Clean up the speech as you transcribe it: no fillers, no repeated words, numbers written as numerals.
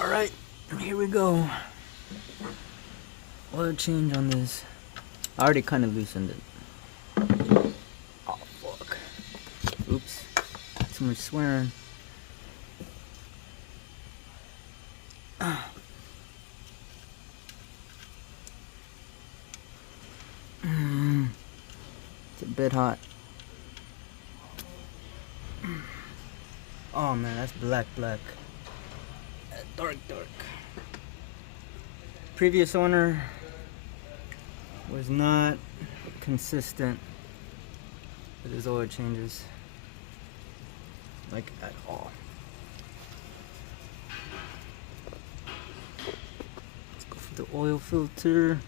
Alright, here we go. Oil change on this. I already kind of loosened it. Oh, fuck. Oops. Too much swearing. It's a bit hot. Oh man, that's black. Dark. Previous owner was not consistent with his oil changes, like at all. Let's go for the oil filter.